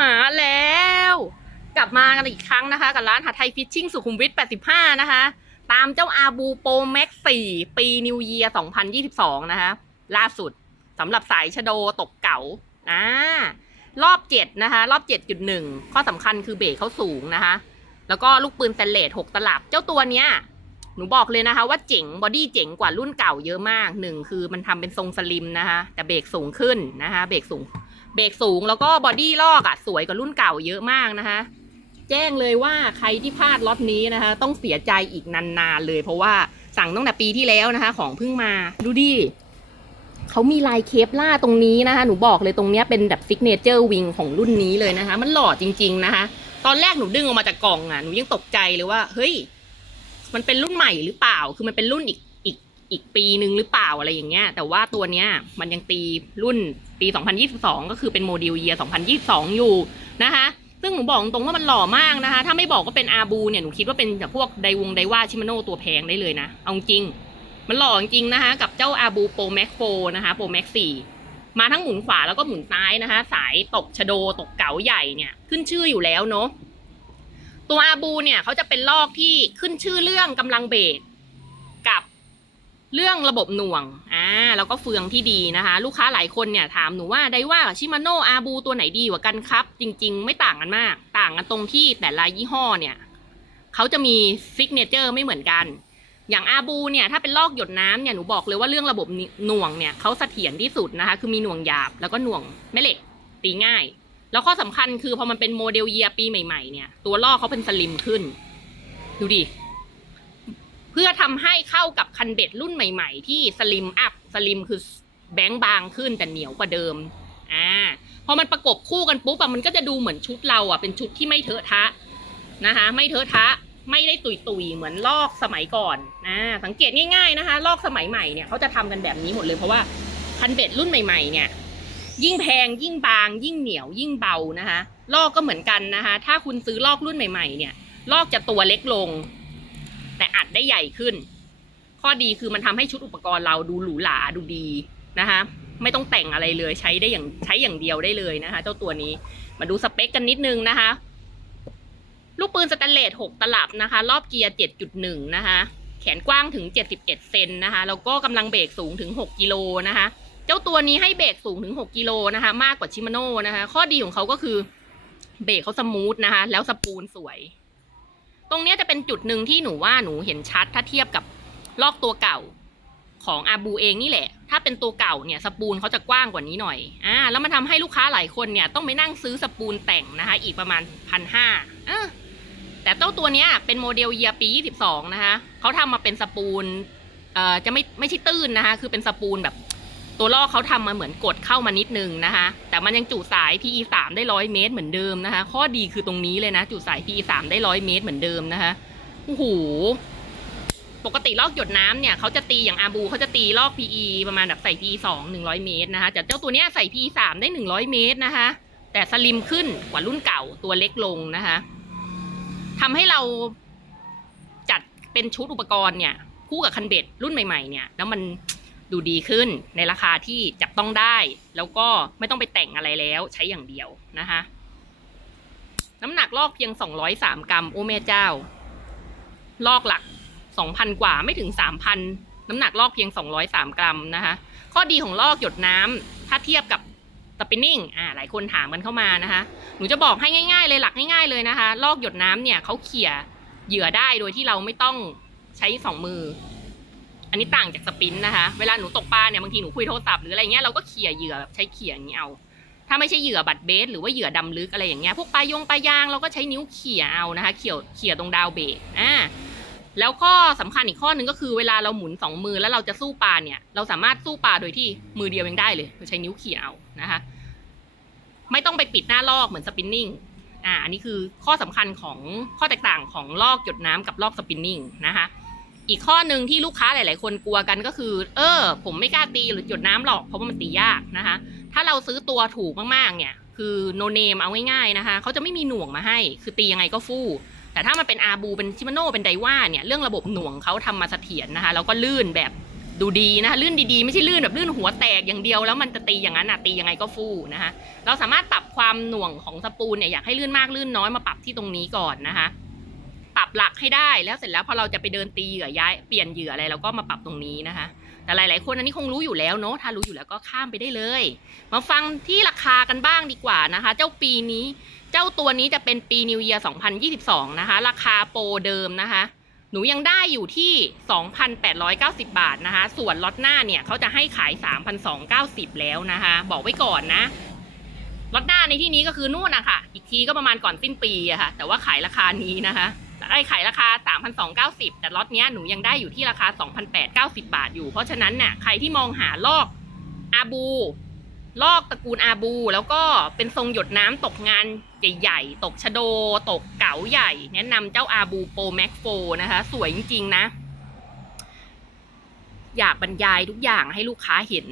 มาแล้ว กลับมากันอีกครั้งนะคะ กับร้านหาไทยฟิชชิ่งสุขุมวิท 85 นะคะ ตามเจ้าอาบูโปรแม็ก4ปีนิวเยียร์2022 นะคะ ล่าสุดสำหรับสายชะโดตกเก๋าอ่ารอบ 7 นะคะ รอบ 7.1 ข้อสำคัญคือเบรกเขาสูงนะคะ แล้วก็ลูกปืนสเตนเลส6ตลับ เจ้าตัวเนี้ยหนูบอกเลยนะคะว่าเจ๋งบอดี้เจ๋งกว่ารุ่นเก่าเยอะมากหนึ่งคือมันทำเป็นทรงสลิมนะคะ แต่เบรกสูงขึ้นนะคะ เบรกสูง เบรกสูงแล้วก็บอดี้ลอกอะ่ะสวยกว่ารุ่นเก่าเยอะมากนะคะ แจ้งเลยว่าใครที่พลาดล็อตนี้นะคะ ต้องเสียใจอีกนานๆเลย เพราะว่าสั่งตั้งแต่ปีที่แล้วนะคะ ของเพิ่งมาดูดิเขามีลายเคปล่าตรงนี้นะคะ หนูบอกเลยตรงเนี้ยเป็นแบบซิกเนเจอร์วิงของรุ่นนี้เลยนะคะ มันหล่อจริง ๆนะคะ ตอนแรกหนูดึงออกมาจากกล่องอะหนูยังตกใจเลยว่า เฮ้ย มันเป็นรุ่นใหม่หรือเปล่า คือมันเป็นรุ่นอีก อีกปีหนึ่งหรือเปล่าอะไรอย่างเงี้ย แต่ว่าตัวเนี้ยมันยังตีรุ่นปี 2022 ก็คือเป็นโมเดลเยียร์2022 อยู่นะคะ ซึ่งหนูบอกตรงว่ามันหล่อมากนะคะ ถ้าไม่บอกว่าเป็นอาบูเนี่ยหนูคิดว่าเป็นพวกไดวงไดว่าชิมาโน่ตัวแพงได้เลยนะ เอาจริง มันหล่อจริงนะคะกับเจ้าอาบูโปรแม็กโฟนะคะโปรแม็กสี่มาทั้งหมุนขวาแล้วก็หมุนซ้ายนะคะ สายตกชะโดตกเก๋าใหญ่เนี่ยขึ้นชื่ออยู่แล้วเนาะตัวอาบูเนี่ยเขาจะเป็นลอกที่ขึ้นชื่อเรื่องกำลังเบรก เรื่องระบบหน่วง อ่า แล้วก็เฟืองที่ดีนะคะ ลูกค้าหลายคนเนี่ยถามหนูว่าไดว่าชิมาโน่อาบูตัวไหนดีกว่ากันครับ จริง ๆ ไม่ต่างกันมาก ต่างกันตรงที่แต่ละยี่ห้อเนี่ยเขาจะมีซิกเนเจอร์ไม่เหมือนกัน อย่างอาบูเนี่ยถ้าเป็นลอกหยดน้ำเนี่ยหนูบอกเลยว่าเรื่องระบบหน่วงเนี่ยเขาเสถียรที่สุดนะคะ คือมีหน่วงหยาบแล้วก็หน่วงแม่เหล็กตีง่าย แล้วข้อสำคัญคือพอมันเป็นโมเดลเยียปีใหม่ๆเนี่ยตัวลอกเขาเป็นสลิมขึ้น ดูดิ พื่อทำให้เข้ากับคันเบ็ดรุ่นใหม่ๆ ที่สลิมอัพสลิมคือแบงบางขึ้นแต่เหนียวกว่าเดิมอ่าพอมันประกบคู่กันปุ๊บอะมันก็จะดูเหมือนชุดเราอะเป็นชุดที่ไม่เทอะทะนะคะไม่เทอะทะไม่ได้ตุยตุยๆเหมือนลอกสมัยก่อนอ่าสังเกตง่าย ๆนะคะ ลอกสมัยใหม่เนี่ยเขาจะทำกันแบบนี้หมดเลยเพราะว่าคันเบ็ดรุ่นใหม่ๆ เนี่ย ยิ่งแพงยิ่งบาง ยิ่งเหนียวยิ่งเบานะคะ ลอกก็เหมือนกันนะคะ ถ้าคุณซื้อลอกรุ่นใหม่ ๆ เนี่ย ลอกจะตัวเล็กลง แต่อัดได้ใหญ่ขึ้น ข้อดีคือมันทำให้ชุดอุปกรณ์เราดูหรูหราดูดีนะคะไม่ต้องแต่งอะไรเลยใช้ได้อย่างใช้อย่างเดียวได้เลยนะคะ เจ้าตัวนี้มาดูสเปคกันนิดนึงนะคะ ลูกปืนสแตนเลส6ตลับนะคะ รอบเกียร์ 7.1 นะคะ แขนกว้างถึง 71 เซนนะคะ แล้วก็กำลังเบรกสูงถึง 6 กิโลนะคะ เจ้าตัวนี้ให้เบรกสูงถึง 6 กิโลนะคะ มากกว่าชิมาโน่นะคะ ข้อดีของเขาก็คือเบรกเขาสมูทนะคะ แล้วสปูลสวย ตรงนี้จะเป็นจุดหนึ่งที่หนูว่าหนูเห็นชัดถ้าเทียบกับลอกตัวเก่าของอาบูเองนี่แหละ ถ้าเป็นตัวเก่าเนี่ยสปูลเขาจะกว้างกว่านี้หน่อย อ่า แล้วมันทำให้ลูกค้าหลายคนเนี่ยต้องไปนั่งซื้อสปูลแต่งนะคะ อีกประมาณพันห้าแต่เจ้าตัวเนี้ยเป็นโมเดลเยียปี 22 นะคะเขาทำมาเป็นสปูลเอ่อ จะไม่ไม่ใช่ตื้นนะคะ คือเป็นสปูลแบบ ตัวลอเขาทำมาเหมือนกดเข้ามานิดนึงนะคะ แต่มันยังจุสาย PE 3ได้ร้อยเมตรเหมือนเดิมนะคะ ข้อดีคือตรงนี้เลยนะ จุสาย PE 3ได้ร้อยเมตรเหมือนเดิมนะคะโอ้โหปกติลอกหยดน้ำเนี่ยเขาจะตีอย่างอาบูเขาจะตีลอก PE ประมาณแบบใส่ PE 2 100เมตรนะคะแต่เจ้าตัวเนี้ยใส่ PE 3ได้100เมตรนะคะ แต่สลิมขึ้นกว่ารุ่นเก่าตัวเล็กลงนะคะทำให้เราจัดเป็นชุดอุปกรณ์เนี่ย คู่กับคันเบ็ดรุ่นใหม่ๆเนี่ย แล้วมัน ดูดีขึ้นในราคาที่จับต้องได้ แล้วก็ไม่ต้องไปแต่งอะไรแล้วใช้อย่างเดียวนะคะ น้ำหนักลอกเพียง 203 กรัม โอ้แม่เจ้า ลอกหลัก 2,000 กว่าไม่ถึง 3,000 น้ำหนักลอกเพียง 203 กรัมนะคะ ข้อดีของลอกหยดน้ำถ้าเทียบกับสปินนิ่งอ่าหลายคนถามกันเข้ามานะคะ หนูจะบอกให้ง่าย ๆ เลยหลักง่ายๆเลยนะคะ ลอกหยดน้ำเนี่ยเขาเขี่ยเหยื่อได้โดยที่เราไม่ต้องใช้สองมือ อันนี้ต่างจากสปินนะคะ เวลาหนูตกปลาเนี่ยบางทีหนูคุยโทรศัพท์หรืออะไรเงี้ยเราก็เขี่ยเหยื่อแบบใช้เขี่ยอย่างนี้เอาถ้าไม่ใช่เหยื่อบัตรเบสหรือว่าเหยื่อดำลึกอะไรอย่างเงี้ยพวกปลายงปลายางเราก็ใช้นิ้วเขี่ยเอานะคะเขี่ยเขี่ยตรงดาวเบรกอ่าแล้วก็สำคัญอีกข้อหนึ่งก็คือเวลาเราหมุนสองมือแล้วเราจะสู้ปลาเนี่ยเราสามารถสู้ปลาโดยที่มือเดียวยังได้เลยเราใช้นิ้วเขี่ยเอานะคะไม่ต้องไปปิดหน้าลอกเหมือนสปินนิ่งอ่าอันนี้คือข้อสำคัญของข้อแตกต่างของลอกหยดน้ำกับลอกสปินนิ่งนะคะ อีกข้อหนึ่งที่ลูกค้าหลาย ๆ คนกลัวกันก็คือ เออ ผมไม่กล้าตีหรือหยดน้ำหรอกเพราะว่ามันตียากนะคะ ถ้าเราซื้อตัวถูกมาก ๆ เนี่ย คือโนเนมเอาง่าย ๆ นะคะเขาจะไม่มีหน่วงมาให้ คือตียังไงก็ฟู่แต่ถ้ามันเป็นอาบูเป็นชิมาโน่เป็นไดว่าเนี่ยเรื่องระบบหน่วงเขาทำมาเสถียรนะคะแล้วก็ลื่นแบบดูดีนะคะลื่นดีๆ ไม่ใช่ลื่นแบบลื่นหัวแตกอย่างเดียวแล้วมันจะตีอย่างนั้นอะตียังไงก็ฟู่นะคะเราสามารถปรับความหน่วงของสปูลเนี่ยอยากให้ลื่นมากลื่นน้อยมาปรับที่ตรงนี้ก่อนนะคะ ปรับหลักให้ได้แล้วเสร็จแล้วพอเราจะไปเดินตีเหยื่อย้ายเปลี่ยนเหยื่ออะไรเราก็มาปรับตรงนี้นะคะ แต่หลาย ๆ คนอันนี้คงรู้อยู่แล้วเนาะถ้ารู้อยู่แล้วก็ข้ามไปได้เลย มาฟังที่ราคากันบ้างดีกว่านะคะ เจ้าปีนี้เจ้าตัวนี้จะเป็นปี New Year 2022 นะคะ ราคาโปรเดิมนะคะ หนูยังได้อยู่ที่ 2,890 บาทนะคะ ส่วนล็อตหน้าเนี่ยเขาจะให้ขาย 3,290 แล้วนะคะ บอกไว้ก่อนนะล็อตหน้าในที่นี้ก็คือนู่นนะคะอีกทีก็ประมาณก่อนสิ้นปีอะค่ะ แต่ว่าขายราคานี้นะคะ ไอ้ขายราคา 3,290 แต่ล็อตเนี้ยหนูยังได้อยู่ที่ราคา 2,890 บาทอยู่ เพราะฉะนั้นน่ะใครที่มองหาลอกอาบู ลอกตระกูลอาบู แล้วก็เป็นทรงหยดน้ำตกงานใหญ่ๆ ตกชะโด ตกเก๋าใหญ่ แนะนำเจ้าอาบูโปรแม็กโฟนะคะ สวยจริงๆนะ อยากบรรยายทุกอย่างให้ลูกค้าเห็น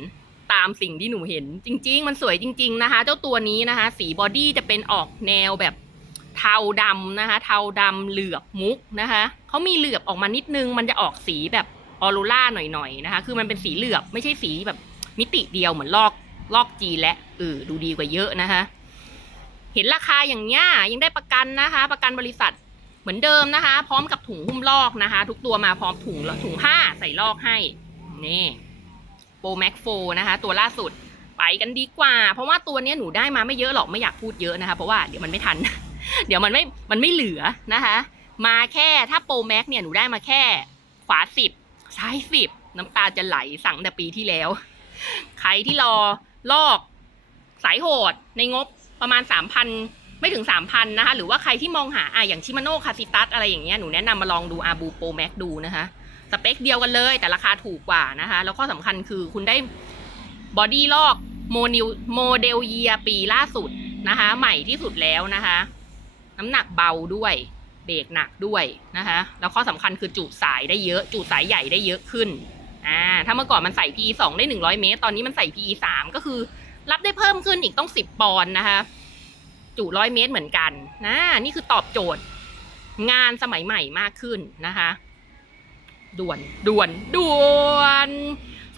ตามสิ่งที่หนูเห็น จริง ๆ มันสวยจริง ๆ นะคะ เจ้าตัวนี้นะคะ สีบอดี้จะเป็นออกแนวแบบ เทาดำนะคะ เทาดำเหลือบมุกนะคะเขามีเหลือบออกมานิดนึง มันจะออกสีแบบออโรล่าหน่อยๆนะคะ คือมันเป็นสีเหลือบไม่ใช่สีแบบมิติเดียวเหมือนลอกลอกจีและเออดูดีกว่าเยอะนะคะ เห็นราคาอย่างเงี้ยยังได้ประกันนะคะ ประกันบริษัทเหมือนเดิมนะคะ พร้อมกับถุงหุ้มลอกนะคะ ทุกตัวมาพร้อมถุงถุงผ้าใส่ลอกให้นี่โปรแม็กโฟนะคะ ตัวล่าสุดไปกันดีกว่า เพราะว่าตัวเนี้ยหนูได้มาไม่เยอะหรอกไม่อยากพูดเยอะนะคะ เพราะว่าเดี๋ยวมันไม่ทัน เดี๋ยวมันไม่มันไม่เหลือนะคะ มาแค่ถ้าโปรแม็กเนี่ยหนูได้มาแค่ขวาสิบซ้ายสิบน้ำตาจะไหลสั่งแต่ปีที่แล้ว ใครที่รอลอกสายโหดในงบประมาณสามพันไม่ถึงสามพันนะคะ หรือว่าใครที่มองหาอะอย่างชิมาโน่คาซิตัสอะไรอย่างเงี้ยหนูแนะนำมาลองดูอาบูโปรแม็กดูนะคะสเปคเดียวกันเลยแต่ราคาถูกกว่านะคะ แล้วข้อสำคัญคือคุณได้บอดี้ลอกโมนิวโมเดลเยียปีล่าสุดนะคะ ใหม่ที่สุดแล้วนะคะ น้ำหนักเบาด้วยเบรกหนักด้วยนะคะแล้วข้อสำคัญคือจุสายได้เยอะจุสายใหญ่ได้เยอะขึ้นอ่าถ้าเมื่อก่อนมันใส่ PE 2 ได้ 100 เมตร ตอนนี้มันใส่ PE 3 ก็คือรับได้เพิ่มขึ้นอีกต้อง 10 ปอนด์นะคะจุร้อยเมตรเหมือนกันนะนี่คือตอบโจทย์ งานสมัยใหม่มากขึ้นนะคะด่วนด่วนด่วน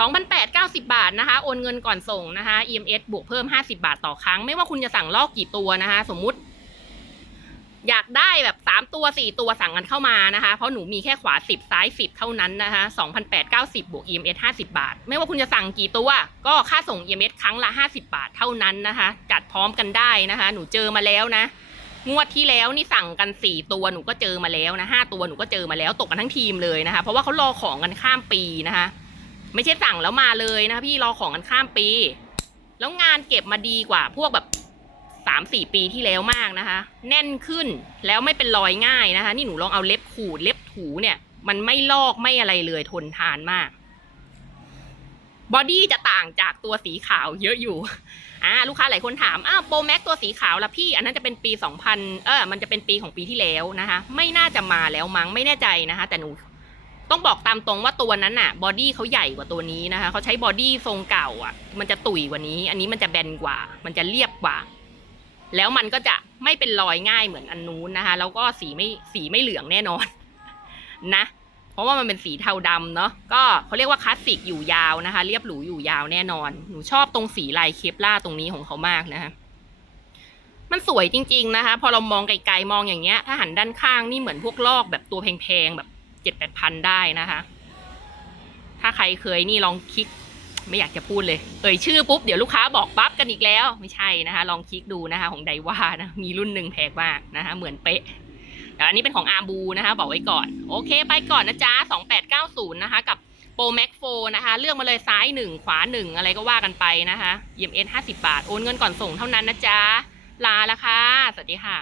2,890 บาทนะคะ โอนเงินก่อนส่งนะคะ EMS บวกเพิ่ม 50 บาทต่อครั้ง ไม่ว่าคุณจะสั่งลอกกี่ตัวนะคะ สมมุติ อยากได้แบบสามตัวสี่ตัวสั่งกันเข้ามานะคะ เพราะหนูมีแค่ขวาสิบซ้ายสิบเท่านั้นนะคะสองพันแปดเก้าสิบบวก EMS ห้าสิบาท ไม่ว่าคุณจะสั่งกี่ตัว ก็ค่าส่ง EMS ครั้งละห้าสิบาทเท่านั้นนะคะ จัดพร้อมกันได้นะคะ หนูเจอมาแล้วนะ งวดที่แล้วนี่สั่งกันสี่ตัวหนูก็เจอมาแล้วนะห้าตัวหนูก็เจอมาแล้วตกกันทั้งทีมเลยนะคะ เพราะว่าเขารอของกันข้ามปีนะคะ ไม่ใช่สั่งแล้วมาเลยนะคะพี่รอของกันข้ามปี แล้วงานเก็บมาดีกว่าพวกแบบ สามสี่ปีที่แล้วมากนะคะ แน่นขึ้นแล้วไม่เป็นรอยง่ายนะคะ นี่หนูลองเอาเล็บขูดเล็บถูเนี่ย มันไม่ลอกไม่อะไรเลยทนทานมากบอดี้จะต่างจากตัวสีขาวเยอะอยู่ อ่าลูกค้าหลายคนถามอ้าวโปรแม็กตัวสีขาวละพี่ อันนั้นจะเป็นปี 2000 เออมันจะเป็นปีของปีที่แล้วนะคะ ไม่น่าจะมาแล้วมั้งไม่แน่ใจนะคะ แต่หนูต้องบอกตามตรงว่าตัวนั้นน่ะบอดี้เขาใหญ่กว่าตัวนี้นะคะเขาใช้บอดี้ทรงเก่าอะ มันจะตุ๋ยกว่านี้ อันนี้มันจะแบนกว่า มันจะเรียบกว่า แล้วมันก็จะไม่เป็นรอยง่ายเหมือนอันนู้นนะคะ แล้วก็สีไม่สีไม่เหลืองแน่นอน นะ เพราะว่ามันเป็นสีเทาดำเนาะก็เขาเรียกว่าคลาสสิกอยู่ยาวนะคะ เรียบหรูอยู่ยาวแน่นอน หนูชอบตรงสีลายเคปล่าตรงนี้ของเขามากนะคะมันสวยจริง ๆนะคะ พอเรามองไกลๆมองอย่างเงี้ย ถ้าหันด้านข้างนี่เหมือนพวกลอกแบบตัวแพงๆแบบเจ็ดแปดพันได้นะคะ ถ้าใครเคยนี่ลองคลิก ไม่อยากจะพูดเลย เอ่ยชื่อปุ๊บเดี๋ยวลูกค้าบอกปั๊บกันอีกแล้ว ไม่ใช่นะคะ ลองคลิกดูนะคะของไดว่านะมีรุ่นหนึ่งแพงมากนะคะ เหมือนเป๊ะแต่อันนี้เป็นของอาบูนะคะ บอกไว้ก่อน โอเค ไปก่อนนะจ๊ะ2890 นะคะ กับโปรแม็กโฟนะคะ เลือกมาเลยซ้าย 1 ขวา 1 อะไรก็ว่ากันไปนะคะ EMS 50 บาท โอนเงินก่อนส่งเท่านั้นนะจ๊ะ ลาละค่ะ สวัสดีค่ะ